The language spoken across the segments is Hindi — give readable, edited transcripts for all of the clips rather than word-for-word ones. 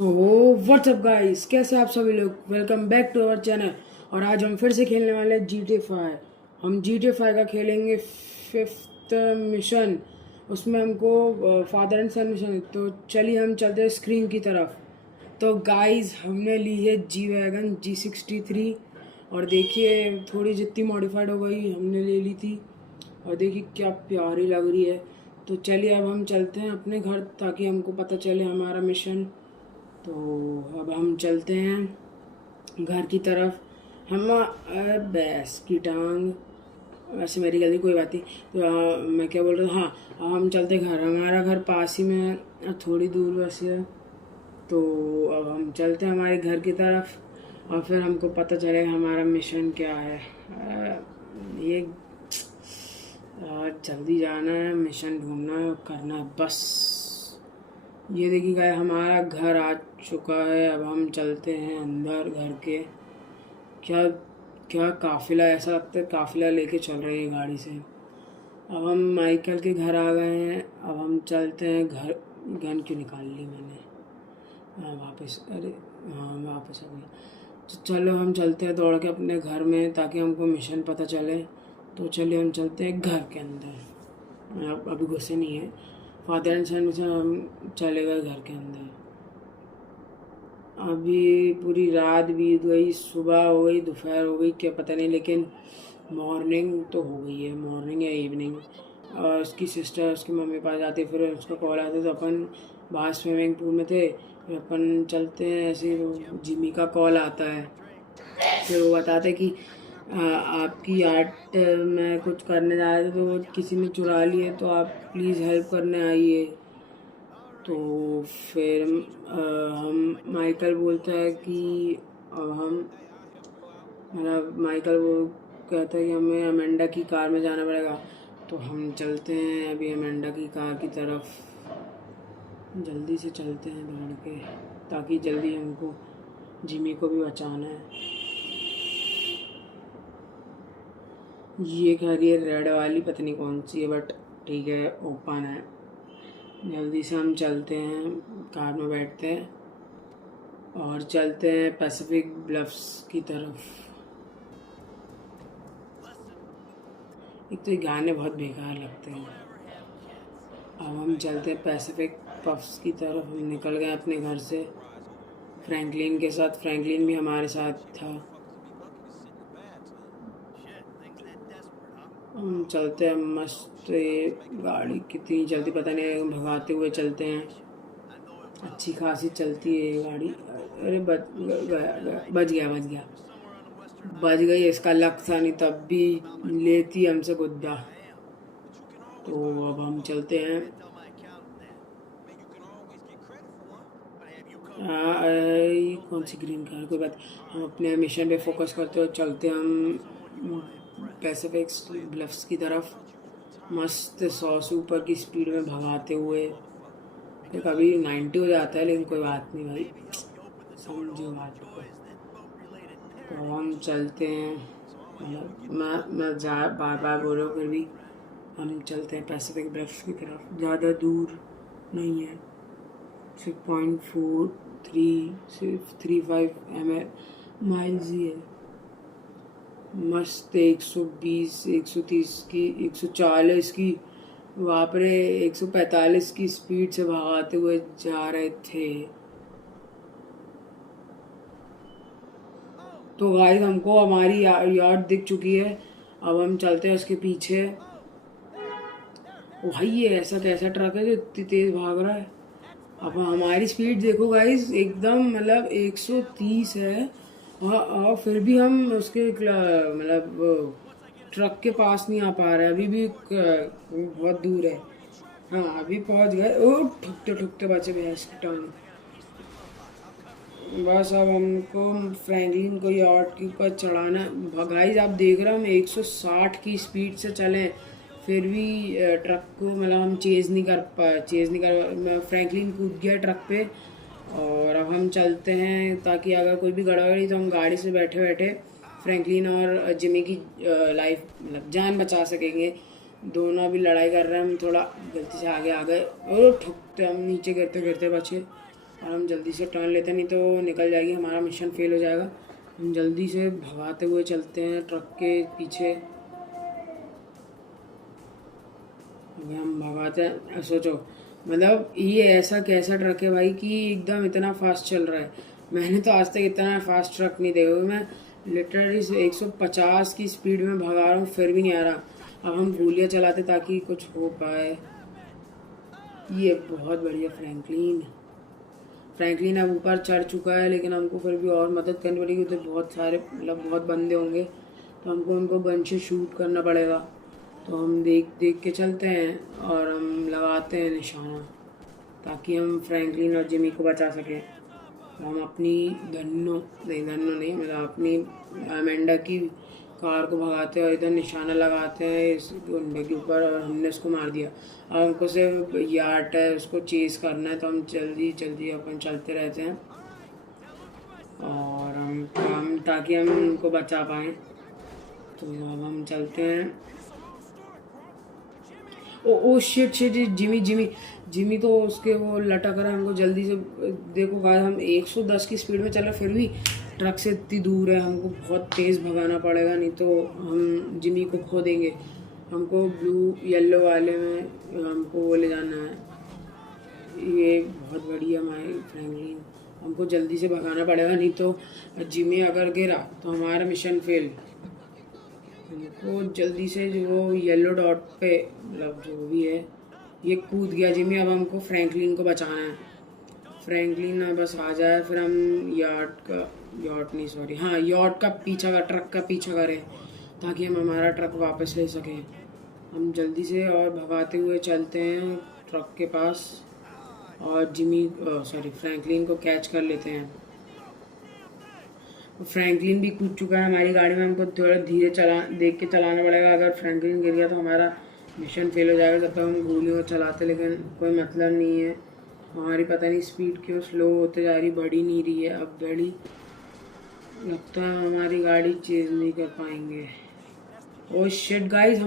तो व्हाट्सअप गाइस, कैसे आप सभी लोग। Welcome back to our channel. और आज हम फिर से खेलने वाले हैं GTA 5। हम GTA 5 का खेलेंगे 5th मिशन। उसमें हमको फादर एंड सन मिशन है। तो चलिए हम चलते हैं स्क्रीन की तरफ। तो गाइस, हमने ली है G-Wagon G63। और देखिए थोड़ी जितनी मॉडिफाइड हो गई हमने ले ली थी। और देखिए क्या प्यारी लग रही है। तो चलिए अब हम चलते हैं अपने घर, ताकि हमको पता चले हमारा मिशन। तो अब हम चलते हैं घर की तरफ। हम भैंस की टांग, वैसे मेरी गलती, कोई बात नहीं। तो मैं क्या बोल रहा था, हाँ अब हम चलते घर। हमारा घर पास ही में है, थोड़ी दूर बस है। तो अब हम चलते हैं हमारे घर की तरफ, और फिर हमको पता चलेगा हमारा मिशन क्या है। ये जल्दी जाना है, मिशन ढूंढना है, करना है बस। ये देखिए गाइस, हमारा घर आ चुका है। अब हम चलते हैं अंदर घर के। क्या क्या काफिला, ऐसा लगता है काफिला लेके चल रही है गाड़ी से। अब हम माइकल के घर आ गए हैं। अब हम चलते हैं घर। गन क्यों निकाल ली मैंने। वापस, अरे हाँ वापस आ गया। तो चलो हम चलते हैं दौड़ के अपने घर में, ताकि हमको मिशन पता चले। तो चलिए हम चलते हैं घर के अंदर। अभी गुस्से नहीं है। फादर एंड सन मिशन हम चले गए घर के अंदर। अभी पूरी रात बीत गई, सुबह हो गई, दोपहर हो गई, क्या पता नहीं, लेकिन मॉर्निंग तो हो गई है, मॉर्निंग या इवनिंग। और उसकी सिस्टर उसकी मम्मी पास जाती, फिर उसका कॉल आता, तो अपन बाहर स्विमिंग पूल में थे। फिर अपन चलते हैं ऐसे, जिमी का कॉल आता है। फिर वो बताते कि आपकी आर्ट में कुछ करने जा रहे थे, तो वो किसी ने चुरा लिए, तो आप प्लीज़ हेल्प करने आइए। तो फिर हम माइकल बोलता है कि अब हम, मतलब माइकल वो कहता है कि हमें अमेंडा की कार में जाना पड़ेगा। तो हम चलते हैं अभी अमेंडा की कार की तरफ। जल्दी से चलते हैं दौड़ के, ताकि जल्दी हमको जिमी को भी बचाना है। ये घर, ये रेड वाली पता नहीं कौन सी है, बट ठीक है, ओपन है। जल्दी से हम चलते हैं, कार में बैठते हैं और चलते हैं पैसिफिक ब्लफ्स की तरफ। एक तो ये गाने बहुत बेकार लगते हैं। अब हम चलते हैं पैसिफिक पफ्स की तरफ। हम निकल गए अपने घर से फ्रैंकलिन के साथ। फ्रैंकलिन भी हमारे साथ था। हम चलते हैं मस्त। ये गाड़ी कितनी जल्दी पता नहीं, भगाते हुए चलते हैं। अच्छी खासी चलती है ये गाड़ी। अरे बच गया, बच गया, बच गया, बच गई। इसका लक था, नहीं तब भी लेती हमसे गुद्दा। तो अब हम चलते हैं। कौन सी ग्रीन कार, कोई बात। हम अपने मिशन पे फोकस करते हुए चलते हैं हम पैसिफिक ब्लफ्स की तरफ, मस्त 100 से ऊपर की स्पीड में भगाते हुए। तो कभी 90 हो जाता है, लेकिन कोई बात नहीं भाई, समझो बात को। तो हम चलते हैं, मतलब मैं जा बार बार बोल रहा हूँ, फिर भी हम चलते हैं पैसिफिक ब्लफ्स की तरफ। ज़्यादा दूर नहीं है, 6.43 सिर्फ 35 माइल्स ही है। मस्त 120, 130 की, 140 की, बाप रे 145 की स्पीड से भगाते हुए जा रहे थे। तो गाइस, हमको हमारी यार्ड दिख चुकी है। अब हम चलते हैं उसके पीछे। ओ भाई, ये ऐसा कैसा ट्रक है जो इतनी तेज भाग रहा है। अब हमारी स्पीड देखो गाइस, एकदम मतलब 130 है। और फिर भी हम उसके मतलब ट्रक के पास नहीं आ पा रहे, अभी भी बहुत दूर है। हाँ अभी पहुंच गए। ओ ठुकते ठुकते बचे भैंस की टांग। बस अब हमको फ्रैंकलिन को यार्ड के ऊपर चढ़ाना। गाइस आप देख रहे हो, हम 160 की स्पीड से चले, फिर भी ट्रक को मतलब हम चेज़ नहीं कर पाए। फ्रैंकलिन कूद गया ट्रक पे। और अब हम चलते हैं, ताकि अगर कोई भी गड़बड़ी तो हम गाड़ी से बैठे बैठे फ्रैंकलिन और जिमी की लाइफ, मतलब जान बचा सकेंगे। दोनों अभी लड़ाई कर रहे हैं, हम थोड़ा गलती से आगे आ गए और ठुकते हम नीचे गिरते गिरते बचे। और हम जल्दी से टर्न लेते हैं, नहीं तो निकल जाएगी, हमारा मिशन फेल हो जाएगा। हम जल्दी से भगाते हुए चलते हैं ट्रक के पीछे। अभी हम भगाते हैं, सोचो मतलब ये ऐसा कैसा ट्रक है भाई कि एकदम इतना फास्ट चल रहा है। मैंने तो आज तक इतना फास्ट ट्रक नहीं देखा। मैं लिटरली 150 की स्पीड में भगा रहा हूँ, फिर भी नहीं आ रहा। अब हम गोलियाँ चलाते ताकि कुछ हो पाए। ये बहुत बढ़िया फ्रैंकलिन अब ऊपर चढ़ चुका है, लेकिन हमको फिर भी और मदद करनी पड़ेगी। तो बहुत सारे मतलब बहुत बंदे होंगे, तो हमको उनको गन से शूट करना पड़ेगा। तो हम देख देख के चलते हैं और हम लगाते हैं निशाना, ताकि हम फ्रैंकलिन और जिमी को बचा सकें। तो हम अपनी गन्नों नहीं मतलब अपनी अमेंडा की कार को भगाते हैं और इधर निशाना लगाते हैं इस गुंडे के ऊपर, और हमने उसको मार दिया। अब हमको सिर्फ यार्ड है उसको चेस करना है, तो हम जल्दी अपन चलते रहते हैं और हम ताकि हम उनको बचा पाएँ। तो अब हम चलते हैं। ओ शिट जिमी तो उसके वो लटक रहा है। हमको जल्दी से देखो गाइस, हम 110 की स्पीड में चल रहे, फिर भी ट्रक से इतनी दूर है। हमको बहुत तेज़ भगाना पड़ेगा, नहीं तो हम जिमी को खो देंगे। हमको ब्लू येलो वाले में हमको वो ले जाना है। ये बहुत बढ़िया हमारे फ्रैंकलिन, हमको जल्दी से भगाना पड़ेगा, नहीं तो जिमी अगर गिरा तो हमारा मिशन फेल। हमको जल्दी से जो येलो डॉट पे मतलब जो भी है ये कूद गया जिमी। अब हमको फ्रैंकलिन को बचाना है। फ्रैंकलिन बस आ जाए, फिर हम यॉट का पीछा कर, ट्रक का पीछा करें, ताकि हम हमारा ट्रक वापस ले सकें। हम जल्दी से और भगाते हुए चलते हैं ट्रक के पास और फ्रैंकलिन को कैच कर लेते हैं। फ्रैंकलिन भी कूद चुका है हमारी गाड़ी में। हमको थोड़ा धीरे देख के चलाना पड़ेगा। अगर फ्रैंकलिन गिर गया तो हमारा मिशन फेल हो जाएगा। जब तक हम गोलियों चलाते, लेकिन कोई मतलब नहीं है। हमारी पता नहीं स्पीड क्यों स्लो होते जा रही, बढ़ी नहीं रही है। अब बढ़ी, लगता है हमारी गाड़ी चेज नहीं कर पाएंगे। ओह शिट गाइस,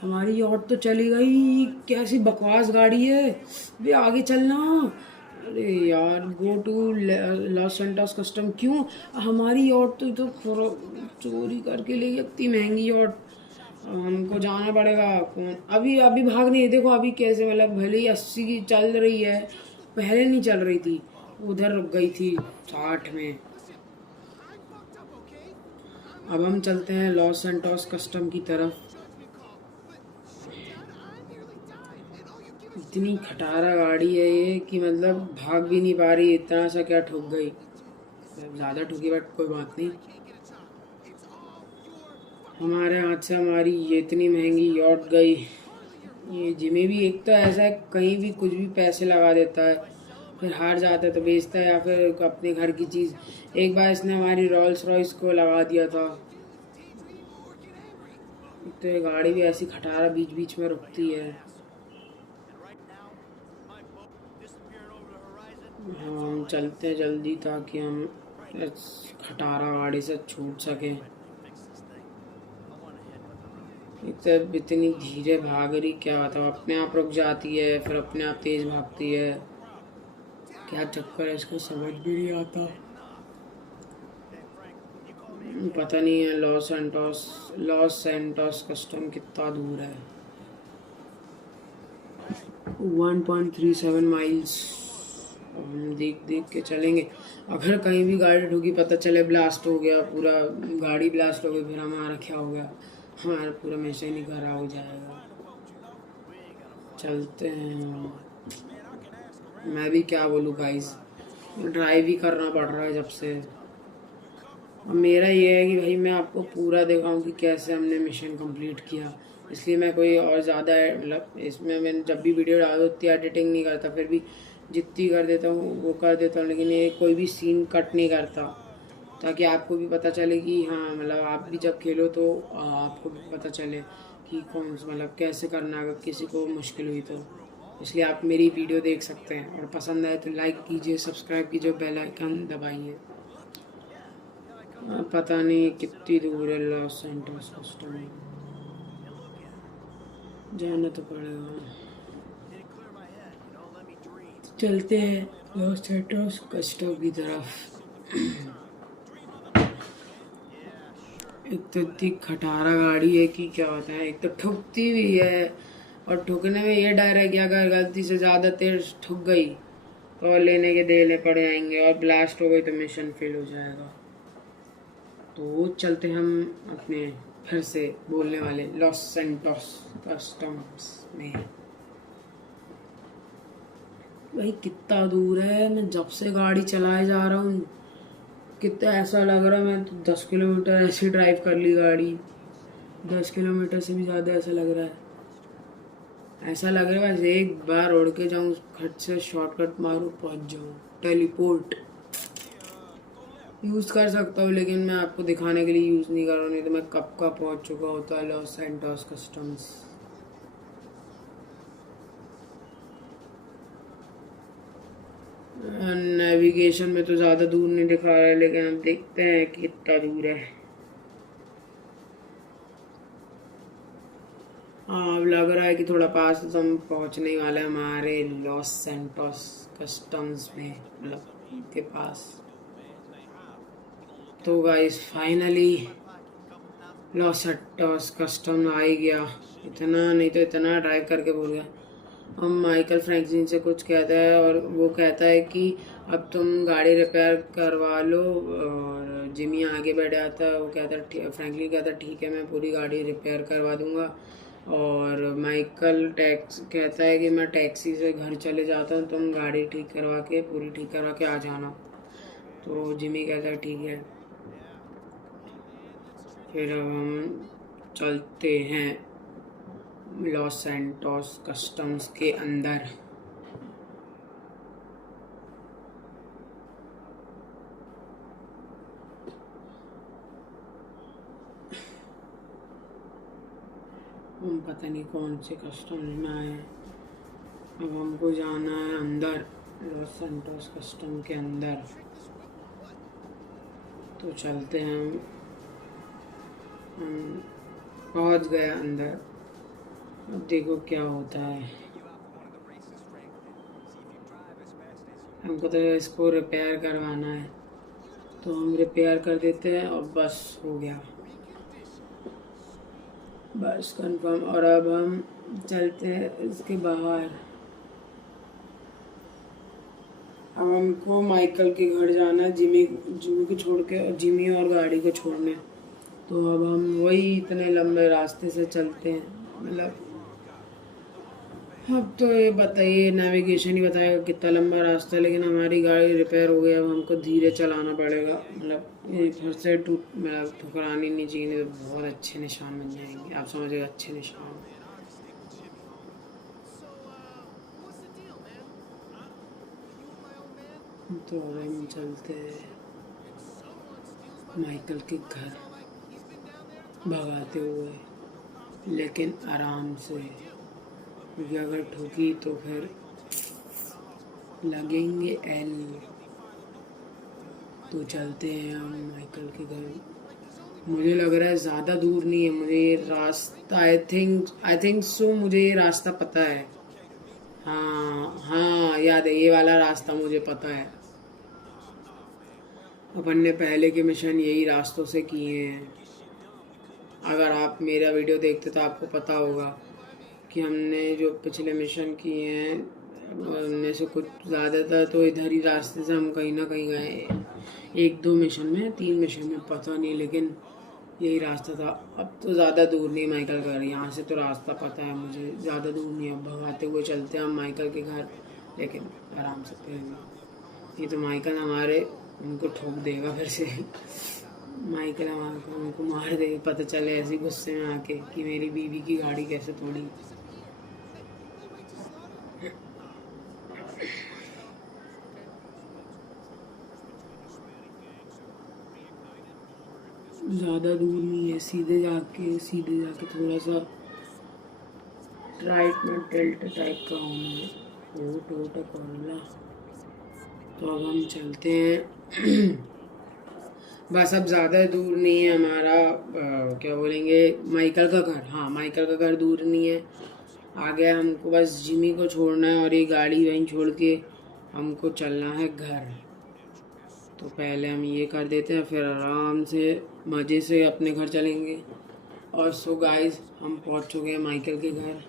हमारी यॉट तो चली गई। कैसी बकवास गाड़ी है वे, आगे चलना। अरे यार, go to Los Santos custom. क्यों हमारी यॉट तो चोरी करके ले गई, इतनी महंगी यॉट। हमको जाना पड़ेगा। कौन अभी भाग नहीं, देखो अभी कैसे, मतलब भले ही 80 की चल रही है, पहले नहीं चल रही थी, उधर रुक गई थी 60 में। अब हम चलते हैं लॉस सैंटोस कस्टम की तरफ। इतनी खटारा गाड़ी है ये कि मतलब भाग भी नहीं पा रही, इतना सा क्या ठुक गई। ज़्यादा ठुकी बट कोई बात नहीं। हमारे हाथ से हमारी ये इतनी महंगी यॉट गई। ये जिमी भी एक तो ऐसा है, कहीं भी कुछ भी पैसे लगा देता है, फिर हार जाता है तो बेचता है, या फिर अपने घर की चीज़। एक बार इसने हमारी रॉल्स रॉयस को लगा दिया था। तो ये गाड़ी भी ऐसी खटारा बीच बीच में रुकती है। हम चलते जल्दी ताकि हम इस खटारा गाड़ी से छूट सकें। तब इतनी धीरे भाग रही, क्या बताओ, अपने आप रुक जाती है, फिर अपने आप तेज भागती है। क्या चक्कर है इसको, समझ भी नहीं आता। पता नहीं है लॉस सैंटोस कस्टम कितना दूर है। 1.37 माइल्स। हम देख के चलेंगे। अगर कहीं भी गाड़ी ठुकी, पता चले ब्लास्ट हो गया, पूरा गाड़ी ब्लास्ट हो गई, फिर हमारा क्या हो गया, हमारा पूरा मिशन ही खराब हो जाएगा। चलते हैं। मैं भी क्या बोलूँ गाइस, ड्राइव ही करना पड़ रहा है जब से। अब मेरा ये है कि भाई मैं आपको पूरा दिखाऊं कि कैसे हमने मिशन कंप्लीट किया, इसलिए मैं कोई और ज़्यादा मतलब इसमें मैं जब भी वीडियो डालता उतनी एडिटिंग नहीं करता, फिर भी जितनी कर देता हूँ वो कर देता हूँ, लेकिन ये कोई भी सीन कट नहीं करता, ताकि आपको भी पता चले कि हाँ मतलब आप भी जब खेलो तो आपको भी पता चले कि कौन मतलब कैसे करना अगर किसी को मुश्किल हुई तो। इसलिए आप मेरी वीडियो देख सकते हैं, और पसंद आए तो लाइक कीजिए, सब्सक्राइब कीजिए, बेल आइकन दबाइए। पता नहीं कितनी दूर है लॉस सैंटोस कस्टम, जाना तो पड़ेगा। चलते हैं लॉस सैंटोस कस्टम की तरफ। एक तो इतनी खटारा गाड़ी है कि क्या होता है, एक तो ठुकती भी है, और ठुकने में ये डर है कि अगर गलती से ज़्यादा तेज ठुक गई तो लेने के देने पड़ जाएंगे, और ब्लास्ट हो गई तो मिशन फेल हो जाएगा। तो चलते हम अपने फिर से बोलने वाले लॉस सैंटोस कस्टम्स में। भाई कितना दूर है, मैं जब से गाड़ी चलाए जा रहा हूँ कितना ऐसा लग रहा है मैं तो 10 किलोमीटर ऐसे ड्राइव कर ली गाड़ी, 10 किलोमीटर से भी ज़्यादा ऐसा लग रहा है। ऐसा लग रहा है बस एक बार उड़ के जाऊँ, खट से शॉर्टकट मारूँ पहुँच जाऊँ, टेलीपोर्ट यूज़ कर सकता हूँ, लेकिन मैं आपको दिखाने के लिए यूज़ नहीं कर रहा, नहीं तो मैं कब का पहुँच चुका होता है लॉस सैंटोस कस्टम्स। नेविगेशन में तो ज़्यादा दूर नहीं दिखा रहा है, लेकिन हम देखते हैं कि कितना दूर है। हाँ अब लग रहा है कि थोड़ा पास तो हम पहुँचने वाले हैं हमारे लॉस सैंटोस कस्टम्स में, मतलब के पास। तो guys finally Los Santos custom आ ही गया। इतना नहीं तो इतना ड्राइव करके भूल गया। हम माइकल फ्रैंकलिन से कुछ कहता है और वो कहता है कि अब तुम गाड़ी रिपेयर करवा लो, और जिमी आगे बैठ जाता है। वो कहता है, फ्रैंकलिन कहता है ठीक है मैं पूरी गाड़ी रिपेयर करवा दूंगा, और माइकल टैक्स कहता है कि मैं टैक्सी से घर चले जाता हूँ, तुम गाड़ी ठीक करवा के पूरी ठीक करवा के आ जाना। तो जिमी कहता है ठीक है। फिर अब हम चलते हैं लॉस सैंटोस कस्टम्स के अंदर। हम पता नहीं कौन से कस्टम्स में आए हैं। अब हमको जाना है अंदर, लॉस सैंटोस कस्टम के अंदर। तो चलते हैं हम पहुंच गए अंदर। अब देखो क्या होता है। हमको तो इसको रिपेयर करवाना है, तो हम रिपेयर कर देते हैं और बस हो गया, बस कंफर्म। और अब हम चलते हैं इसके बाहर। अब हमको माइकल के घर जाना है, जिमी को छोड़ के, जिमी और गाड़ी को छोड़ने। तो अब हम वही इतने लंबे रास्ते से चलते हैं, मतलब अब तो ये बताइए नेविगेशन ही बताएगा कितना लंबा रास्ता है, लेकिन हमारी गाड़ी रिपेयर हो गया। अब हमको धीरे चलाना पड़ेगा, मतलब ये फिर से मतलब ठुकरानी नहीं चाहिए, नहीं तो बहुत अच्छे निशान बन जाएंगे। आप समझिएगा अच्छे निशान। तो अब हम चलते हैं माइकल के घर भगाते हुए, लेकिन आराम से, क्योंकि अगर ठोकी तो फिर लगेंगे एल। तो चलते हैं हम माइकल के घर। मुझे लग रहा है ज़्यादा दूर नहीं है, मुझे ये रास्ता आई थिंक सो मुझे ये रास्ता पता है। हाँ हाँ याद है, ये वाला रास्ता मुझे पता है। अपन ने पहले के मिशन यही रास्तों से किए हैं। अगर आप मेरा वीडियो देखते तो आपको पता होगा कि हमने जो पिछले मिशन किए हैं उनमें से कुछ ज़्यादातर तो इधर ही रास्ते से हम कहीं ना कहीं गए। 1-2 मिशन में, 3 मिशन में पता नहीं, लेकिन यही रास्ता था। अब तो ज़्यादा दूर नहीं माइकल का घर, यहाँ से तो रास्ता पता है मुझे, ज़्यादा दूर नहीं। अब भगाते हुए चलते हैं हम माइकल के घर, लेकिन आराम से फिर। ये तो माइकल हमारे उनको ठोक देगा फिर से। माइकल हमको मार देगा, पता चले ऐसे गुस्से में आके कि मेरी बीवी की गाड़ी कैसे तोड़ी। ज़्यादा दूर नहीं है, सीधे जाके थोड़ा सा राइट में टिल्ट टाइप का होना है, वो टोटा कोला। तो अब हम चलते हैं। बस अब ज़्यादा दूर नहीं है हमारा क्या बोलेंगे, माइकल का घर। हाँ माइकल का घर दूर नहीं है, आ गया। हमको बस जिमी को छोड़ना है और ये गाड़ी वहीं छोड़ के हमको चलना है घर। तो पहले हम ये कर देते हैं, फिर आराम से मज़े से अपने घर चलेंगे। और सो गाइस, हम पहुंच चुके हैं माइकल के घर।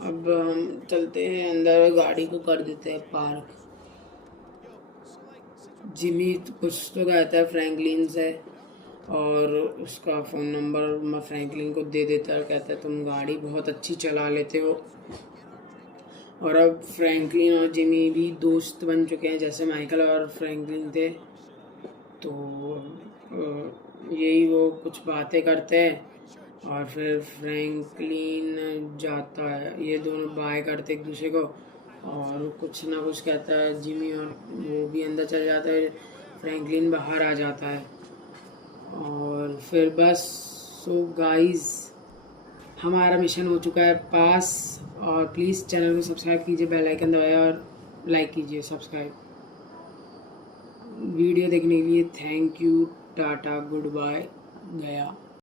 अब हम चलते हैं अंदर, गाड़ी को कर देते हैं पार्क। जिमी कुछ तो कहता है फ्रैंकलिन से, और उसका फ़ोन नंबर मैं फ्रैंकलिन को दे देता है। कहता है तुम गाड़ी बहुत अच्छी चला लेते हो। और अब फ्रैंकलिन और जिमी भी दोस्त बन चुके हैं, जैसे माइकल और फ्रैंकलिन थे। तो यही वो कुछ बातें करते हैं, और फिर फ्रैंकलिन जाता है, ये दोनों बाय करते एक दूसरे को, और कुछ ना कुछ कहता है जिमी, और वो भी अंदर चल जाता है। फ्रैंकलिन बाहर आ जाता है, और फिर बस सो गाइस, हमारा मिशन हो चुका है पास। और प्लीज़ चैनल को सब्सक्राइब कीजिए, बेल आइकन दबाइए और लाइक कीजिए, सब्सक्राइब। वीडियो देखने के लिए thank you, tata, good bye, गया।